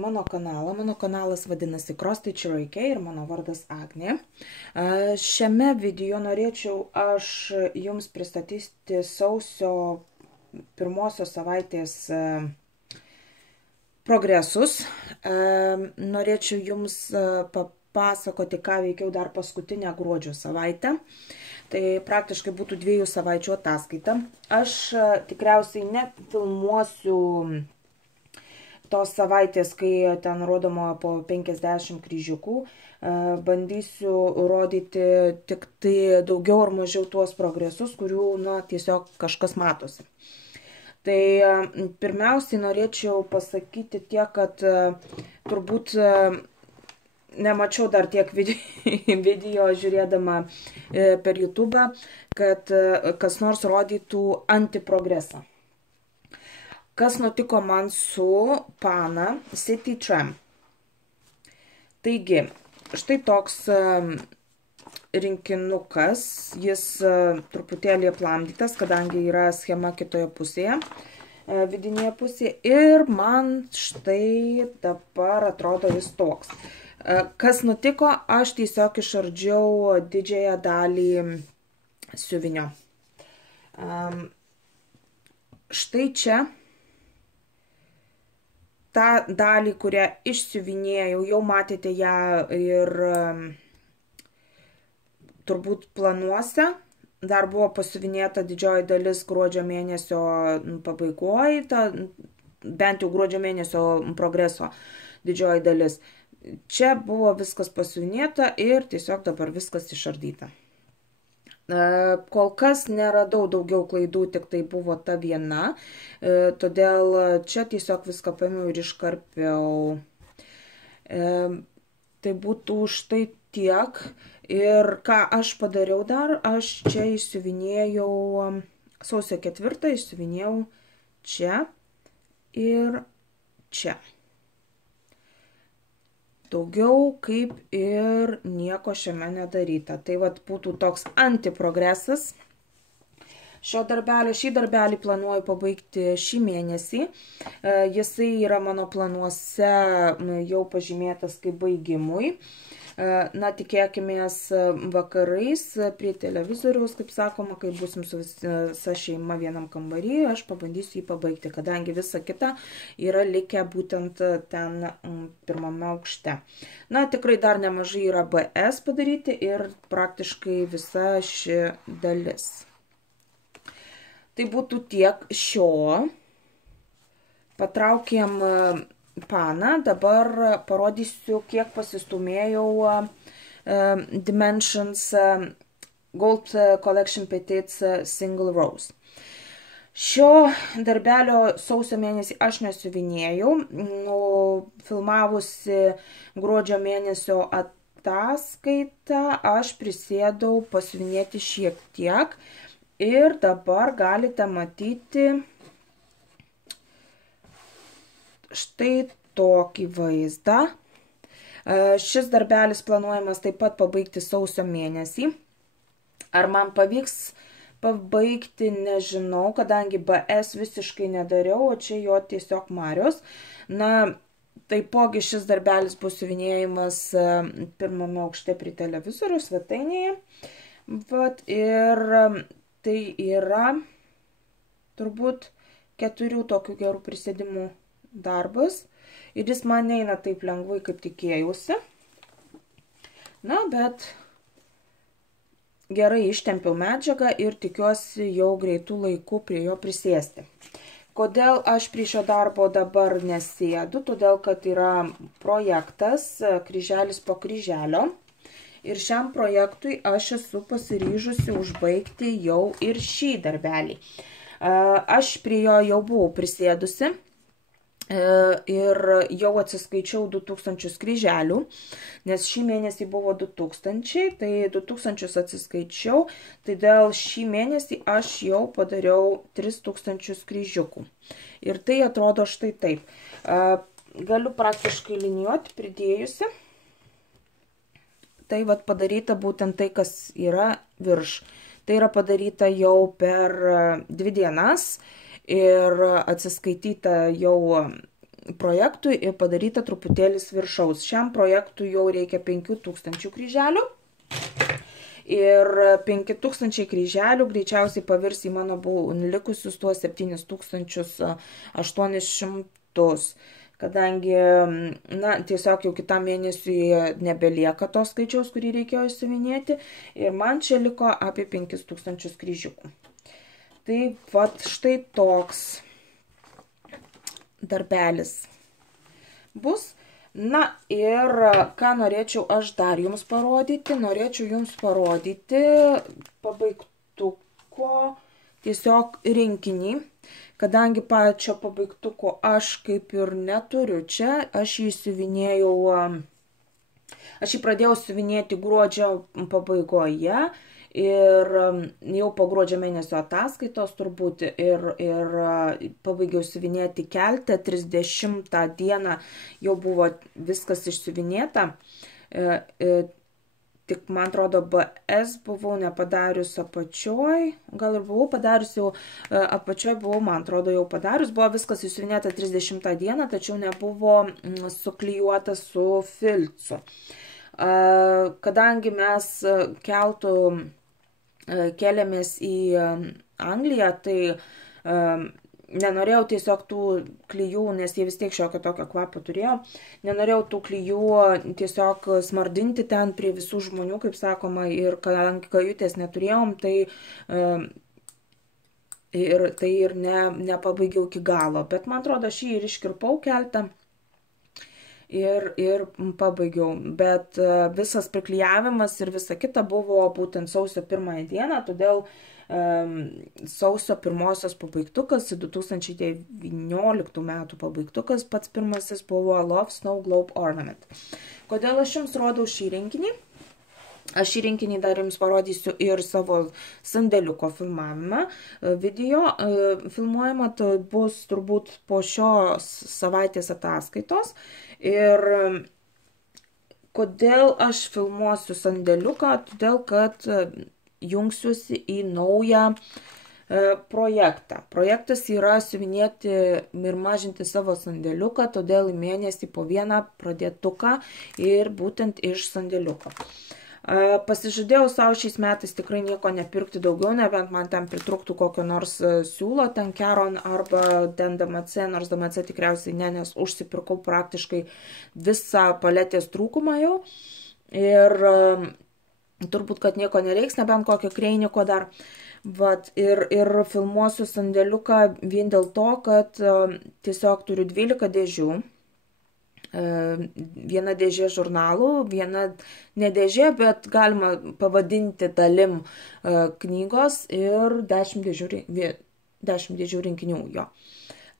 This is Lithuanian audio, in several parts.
mano kanalą. Mano kanalas vadinasi Cross Stitch Reiki ir mano vardas Agnė. Šiame video norėčiau aš jums pristatyti sausio pirmosios savaitės progresus. Norėčiau jums papasakoti, ką veikiau dar paskutinę gruodžio savaitę. Tai praktiškai būtų 2 savaičių ataskaita. Aš tikriausiai nefilmuosiu tos savaitės, kai ten rodoma po 50 kryžiukų. Bandysiu rodyti tik tai daugiau ar mažiau tuos progresus, kurių tiesiog kažkas matosi. Tai pirmiausiai norėčiau pasakyti tiek, kad turbūt nemačiau dar tiek video žiūrėdama per YouTube, kad kas nors rodytų antiprogresą. Kas nutiko man su Pana City Tram? Taigi, štai toks rinkinukas, jis truputėlį aplamdytas, kadangi yra schema kitoje pusėje, vidinėje pusėje, ir man štai dabar atrodo jis toks. Kas nutiko, aš tiesiog išardžiau didžiąją dalį siuvinio. Štai čia tą dalį, kurią išsiuvinėjau, jau matėte ją ir turbūt planuose. Dar buvo pasiuvinėta didžioji dalis gruodžio mėnesio pabaigoje, bent jau gruodžio mėnesio progreso didžioji dalis. Čia buvo viskas pasiuvinėta ir tiesiog dabar viskas išardyta. Kol kas neradau daugiau klaidų, tik tai buvo ta viena, todėl čia tiesiog viską paėmiau ir iškarpiau. Tai būtų štai tiek. Ir ką aš padariau dar, aš čia išsiuvinėjau, sausio 4 išsiuvinėjau čia ir čia. Daugiau kaip ir nieko šiame nedaryta. Tai vat būtų toks antiprogresas šio darbelio. Šį darbelį planuoju pabaigti šį mėnesį. Jisai yra mano planuose jau pažymėtas kaip baigimui. Tikėkimės vakarais prie televizoriaus, kaip sakoma, kai būsim su visa šeima vienam kambarį, aš pabandysiu jį pabaigti, kadangi visa kita yra likę būtent ten pirmame aukšte. Tikrai dar nemažai yra BS padaryti ir praktiškai visa ši dalis. Tai būtų tiek šio. Patraukėm Paną, dabar parodysiu, kiek pasistumėjau Dimensions Gold Collection Petite Single Rose. Šio darbelio sausio mėnesį aš nesiuvinėjau, filmavusi gruodžio mėnesio ataskaitą, aš prisėdau pasiuvinėti šiek tiek ir dabar galite matyti štai tokį vaizdą. Šis darbelis planuojamas taip pat pabaigti sausio mėnesį. Ar man pavyks pabaigti, nežinau, kadangi BS visiškai nedariau, o čia jo tiesiog marios. Taipogi šis darbelis bus siuvinėjimas pirmame aukšte prie televizoriaus svetainėje. Ir tai yra turbūt 4 tokių gerų prisėdimų darbas ir jis man neina taip lengvai, kaip tikėjausi. Bet gerai ištempiau medžiagą ir tikiuosi jau greitų laikų prie jo prisėsti. Kodėl aš prie šio darbo dabar nesėdu? Todėl, kad yra projektas kryželis po kryželio ir šiam projektui aš esu pasiryžusi užbaigti jau ir šį darbelį. Aš prie jo jau buvau prisėdusi ir jau atsiskaičiau 2000 kryželių, nes šį mėnesį buvo 2000, tai 2000 atsiskaičiau, tai dėl šį mėnesį aš jau padariau 3000 kryžiukų. Ir tai atrodo štai taip. Galiu praktiškai linijuoti, pridėjusi. Tai padaryta būtent tai, kas yra virš. Tai yra padaryta jau per 2 dienas. Ir atsiskaityta jau projektui padaryta truputėlis viršaus. Šiam projektui jau reikia 5000 kryželių. Ir 5000 kryželių greičiausiai pavirs į mano likusius tuos 7800. Kadangi, na, tiesiog jau kitam mėnesiui nebelieka to skaičiaus, kurį reikėjo įsiuvinėti. Ir man čia liko apie 5000 kryžiukų. Tai vat štai toks darbelis bus. Na ir ką norėčiau aš dar jums parodyti? Norėčiau jums parodyti pabaigtuko tiesiog rinkinį. Kadangi pačio pabaigtuko aš kaip ir neturiu čia, aš jį pradėjau siuvinėti gruodžio pabaigoje. Ir jau po gruodžio mėnesio ataskaitos turbūt ir pabaigiau siuvinėti kelte, 30 dieną jau buvo viskas išsiuvinėta. Tik, man atrodo, BS buvau nepadarius apačioj, gal ir buvau padarius jau apačioj, man atrodo, jau padarius, buvo viskas išsiuvinėta 30 dieną, tačiau nebuvo suklijuota su filcu. Kadangi mes keltų keliamės į Angliją, tai nenorėjau tiesiog tų klijų, nes jie vis tiek šiokio tokio kvapą turėjo, nenorėjau tų klijų tiesiog smardinti ten prie visų žmonių, kaip sakoma, ir kadangi kajutės neturėjom, tai ir nepabaigiau iki galo. Bet man atrodo, aš jį ir iškirpau keltą. Ir pabaigiau, bet visas priklijavimas ir visa kita buvo būtent sausio 1 dieną, todėl sausio 1 pabaigtukas, 2019 metų pabaigtukas, pats pirmasis buvo Love Snow Globe Ornament. Kodėl aš jums rodau šį rinkinį? Aš šį rinkinį dar jums parodysiu ir savo sandėliuko filmavimą. Video filmuojama tai bus turbūt po šios savaitės ataskaitos. Ir kodėl aš filmuosiu sandėliuką? Todėl, kad jungsiuosi į naują projektą. Projektas yra siuvinėti ir mažinti savo sandėliuką, todėl į mėnesį po vieną pradėtuką ir būtent iš sandėliuko. Pasižadėjau savo šiais metais tikrai nieko nepirkti daugiau, nebent man ten pritrūktų kokio nors siūlo, ten Caron arba ten DMC, nors DMC tikriausiai ne, nes užsipirkau praktiškai visą paletės trūkumą jau. Ir turbūt, kad nieko nereiks, nebent kokio kreiniko dar. Vat, ir filmuosiu sandėliuką vien dėl to, kad tiesiog turiu 12 dėžių. Viena dėžė žurnalų, viena ne dėžė, bet galima pavadinti dalim knygos ir 10 dėžių rinkinių jo.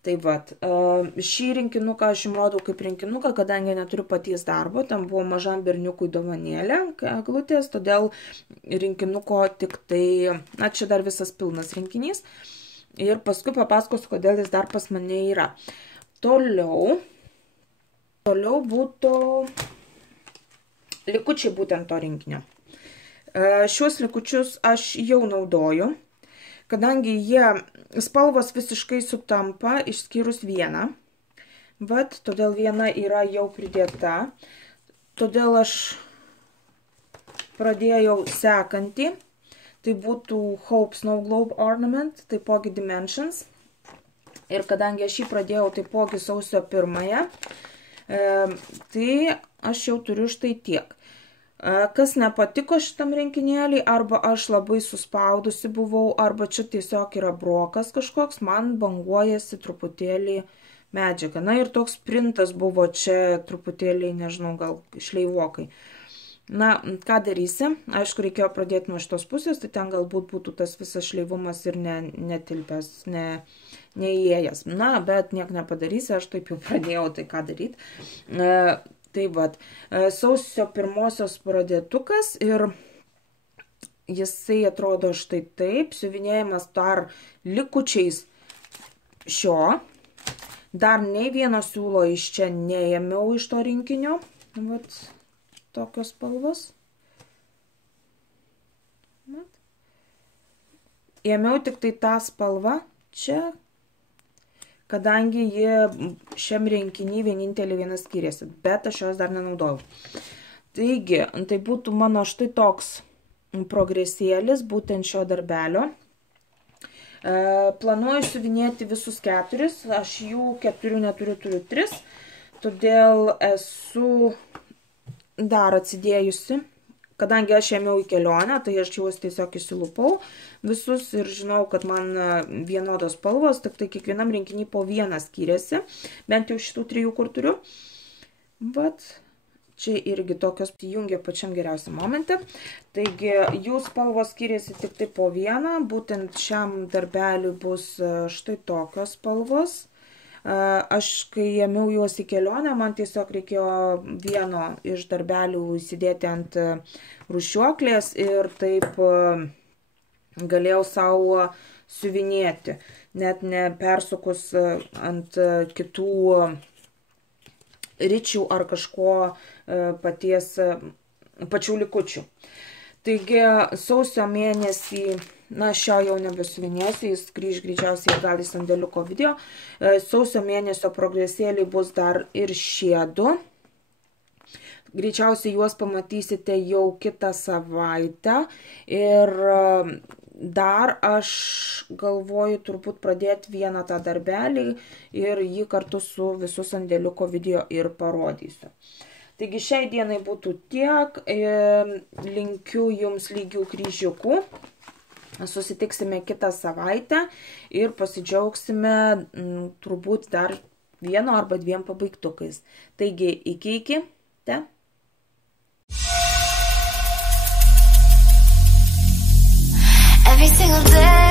Tai vat, šį rinkinuką aš jums rodau kaip rinkinuką, kadangi neturiu paties darbo, tam buvo mažam berniukui dovanėlė eglutės, todėl rinkinuko tik tai, na čia dar visas pilnas rinkinys ir paskui papasakosiu, kodėl jis dar pas mane yra. Toliau būtų likučiai būtent to rinkinio. Šiuos likučius aš jau naudoju, kadangi jie spalvos visiškai sutampa, išskyrus vieną. Vat, todėl viena yra jau pridėta. Todėl aš pradėjau sekantį. Tai būtų Hope Snow Globe Ornament, taipogi Dimensions. Ir kadangi aš jį pradėjau taipogi sausio 1, tai aš jau turiu štai tiek. Kas nepatiko šitam rinkinėlį, arba aš labai suspaudusi buvau, arba čia tiesiog yra brokas kažkoks, man banguojasi truputėlį medžiaga. Na ir toks printas buvo čia truputėlį, nežinau, gal šleivokai. Na, ką darysi? Aišku, reikėjo pradėti nuo šitos pusės, tai ten galbūt būtų tas visas šleivumas ir netilpęs, neįėjęs. Na, bet niek nepadarysi, aš taip jau pradėjau, tai ką daryti. Tai vat, sausio 1 pradėtukas ir jisai atrodo štai taip, siuvinėjimas dar likučiais šio. Dar nei vieno siūlo iš čia neėmiau iš to rinkinio. Vat. Tokios spalvos. Ėmiau tik tai tą spalvą čia, kadangi ji šiam rinkiny vienintelį vienas skiriasi, bet aš jos dar nenaudojau. Taigi, tai būtų mano štai toks progresėlis, būtent šio darbelio. Planuoju siuvinėti visus 4, aš jų 4 neturiu, turiu 3, todėl esu dar atsidėjusi. Kadangi aš ėmiau į kelionę, tai aš juos tiesiog įsilupau visus ir žinau, kad man vienodos spalvos, tik tai kiekvienam rinkiny po vieną skiriasi, bent jau šitų 3, kur turiu. Vat, čia irgi tokios įjungia pačiam geriausiam momente. Taigi, jų spalvos skiriasi tik tai po vieną, būtent šiam darbeliui bus štai tokios spalvos. Aš, kai ėmiau juos į kelionę, man tiesiog reikėjo vieno iš darbelių įsidėti ant rūšiuoklės ir taip galėjau savo siuvinėti, net nepersukus ant kitų ričių ar kažko pačių likučių. Taigi, sausio mėnesį, na, šio jau nebesiuvinėsiu, jis grįž greičiausiai gal į sandėliuko video. Sausio mėnesio progresėliai bus dar ir šie 2. Greičiausiai juos pamatysite jau kitą savaitę. Ir dar aš galvoju turbūt pradėti vieną tą darbelį ir jį kartu su visų sandėliuko video ir parodysiu. Taigi šiai dienai būtų tiek, linkiu jums lygių kryžiukų, susitiksime kitą savaitę ir pasidžiaugsime turbūt dar 1 arba 2 pabaigtukais. Taigi iki. Every single day